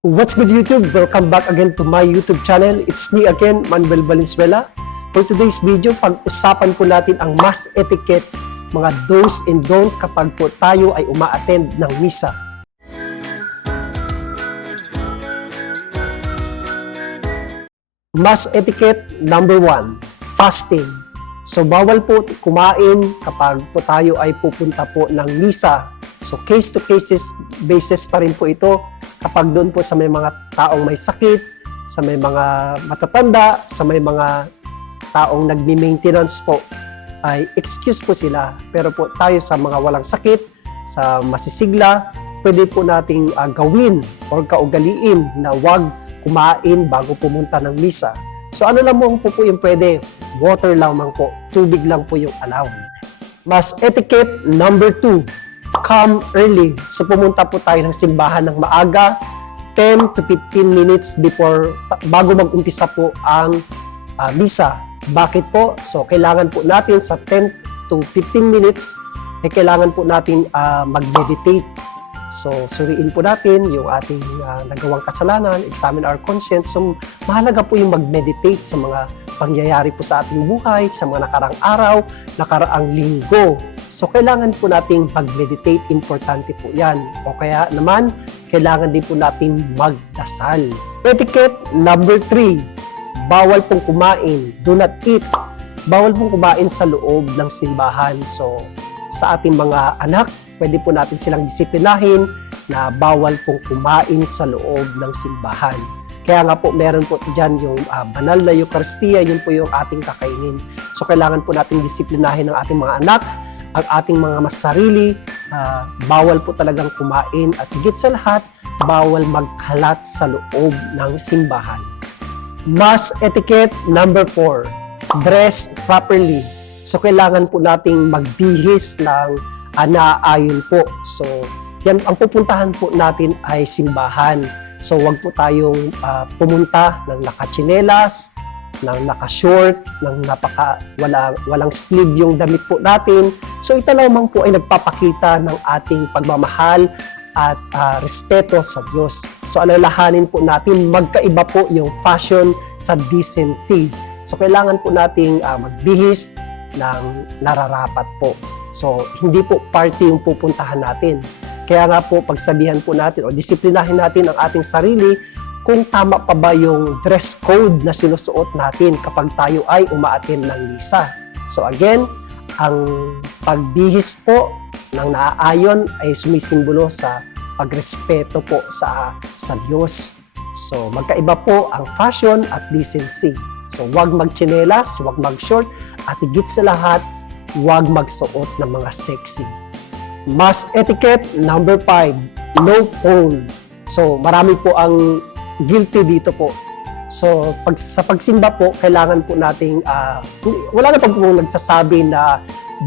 What's good YouTube? Welcome back again to my YouTube channel. It's me again, Manuel Valenzuela. For today's video, pag-usapan po natin ang mass etiquette, mga do's and don't kapag po tayo ay uma-attend ng misa. Mass etiquette number one, fasting. So bawal po kumain kapag po tayo ay pupunta po ng misa. So case to cases basis pa rin po ito kapag doon po sa may mga taong may sakit, sa may mga matatanda, sa may mga taong nagmi-maintenance po ay excuse po sila. Pero po tayo sa mga walang sakit, sa masisigla, pwede po nating ah, gawin or kaugaliin na wag kumain bago pumunta ng misa. So ano lang po po yung pwede? Water lamang po. Tubig lang po yung allowed. Mas etiquette number two, come early. So pumunta po tayo ng simbahan ng maaga, 10 to 15 minutes before, bago mag-umpisa po ang ah, misa. Bakit po? So kailangan po natin sa 10 to 15 minutes, eh, kailangan po natin ah, mag-meditate. So, suriin po natin yung ating ah, nagawang kasalanan, examine our conscience. So, mahalaga po yung mag-meditate sa mga pangyayari po sa ating buhay, sa mga nakarang araw, nakaraang linggo. So, kailangan po nating mag-meditate. Importante po yan. O kaya naman, kailangan din po natin magdasal. Etiquette number three, bawal pong kumain. Do not eat. Bawal pong kumain sa loob ng simbahan. So, sa ating mga anak, pwede po natin silang disiplinahin na bawal pong kumain sa loob ng simbahan. Kaya nga po, meron po dyan yung ah, banal na Eucharistia, yun po yung ating kakainin. So, kailangan po natin disiplinahin ang ating mga anak, ang ating mga masarili, ah, bawal po talagang kumain at higit sa lahat, bawal magkalat sa loob ng simbahan. Mass etiquette number four, dress properly. So, kailangan po nating magbihis ng uh, naaayon po. So, yan ang pupuntahan po natin ay simbahan. So, wag po tayong ah, pumunta ng nakachinelas, ng naka-short, ng napaka wala, walang sleeve yung damit po natin. So, ito lamang po ay nagpapakita ng ating pagmamahal at ah, respeto sa Diyos. So, alalahanin po natin, magkaiba po yung fashion sa decency. So, kailangan po nating ah, magbihis ng nararapat po. So, hindi po party yung pupuntahan natin. Kaya nga po, pagsabihan po natin o disiplinahin natin ang ating sarili kung tama pa ba yung dress code na sinusuot natin kapag tayo ay umaatin ng misa. So again, ang pagbihis po ng naaayon ay sumisimbolo sa pagrespeto po sa sa Diyos. So magkaiba po ang fashion at decency. So wag magchinelas, wag mag-short, at higit sa lahat, wag magsuot ng mga sexy. Mass etiquette number 5, no phone. So marami po ang guilty dito po. So pag sa pagsimba po, kailangan po nating hindi- wala na pag po nagsasabi na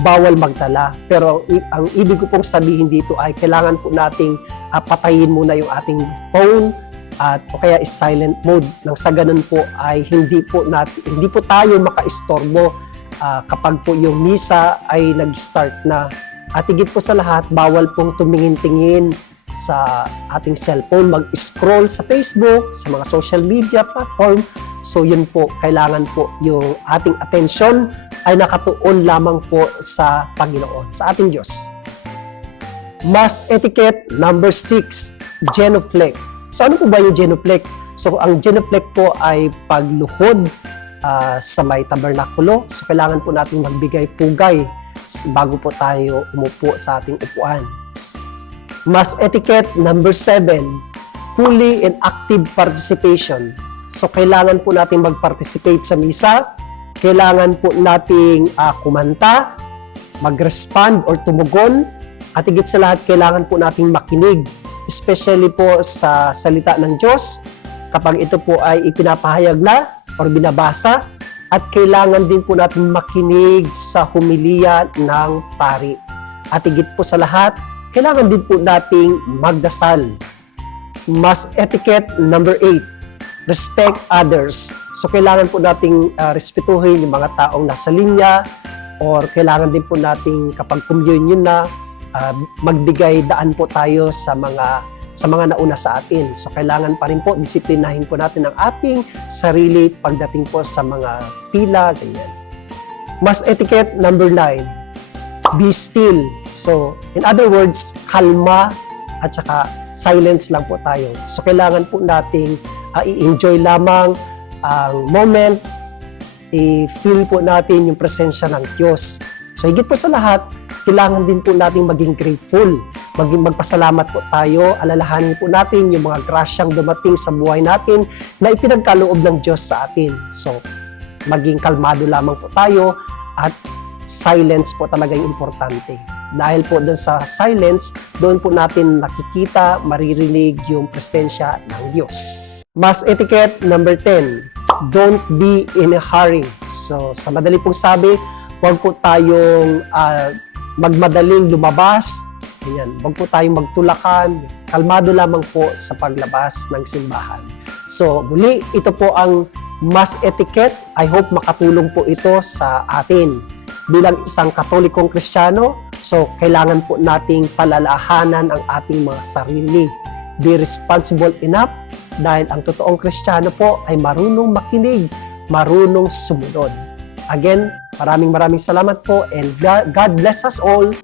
bawal magtala. Pero i- ang ibig ko pong sabihin dito ay kailangan po nating ah, patayin muna yung ating phone at o kaya is silent mode nang sa ganun po ay hindi po natin hindi po tayo makaistorbo ah, kapag po yung misa ay nag-start na at higit po sa lahat, bawal pong tumingin-tingin sa ating cellphone, mag-scroll sa Facebook, sa mga social media platform. So yun po, kailangan po yung ating attention ay nakatuon lamang po sa Panginoon, sa ating Diyos. Mass etiquette number 6, genuflect. So ano po ba yung genuflect? So ang genuflect po ay pagluhod ah, sa may tabernakulo. So kailangan po natin magbigay pugay bago po tayo umupo sa ating upuan. Mass etiquette number 7, fully and active participation. So kailangan po natin mag-participate sa misa, kailangan po nating ah, kumanta, mag-respond or tumugon, at higit sa lahat, kailangan po nating makinig, especially po sa salita ng Diyos, kapag ito po ay ipinapahayag na or binabasa, at kailangan din po natin makinig sa humiliya ng pari. At higit po sa lahat, kailangan din po nating magdasal. Mas etiquette number 8, respect others. So kailangan po nating ah, respetuhin yung mga taong nasa linya or kailangan din po nating kapag communion na ah, magbigay daan po tayo sa mga sa mga nauna sa atin. So kailangan pa rin po disiplinahin po natin ang ating sarili pagdating po sa mga pila, ganyan. Mas etiquette number 9, be still. So in other words, kalma at saka silence lang po tayo. So kailangan po nating ah, i-enjoy lamang ang moment, i-feel po natin yung presensya ng Diyos. So higit po sa lahat, kailangan din po nating maging grateful. Maging magpasalamat po tayo, alalahanin po natin yung mga grasyang dumating sa buhay natin na ipinagkaloob ng Diyos sa atin. So, maging kalmado lamang po tayo at silence po talaga yung importante. Dahil po doon sa silence, doon po natin nakikita, maririnig yung presensya ng Diyos. Mas etiquette number 10, don't be in a hurry. So, sa madali pong sabi, huwag po tayong ah, magmadaling lumabas. Ganyan. Huwag po tayong magtulakan. Kalmado lamang po sa paglabas ng simbahan. So, muli, ito po ang mas etiquette. I hope makatulong po ito sa atin. Bilang isang katolikong kristyano, so kailangan po nating palalahanan ang ating mga sarili. Be responsible enough dahil ang totoong kristyano po ay marunong makinig, marunong sumunod. Again, maraming maraming salamat po and God bless us all.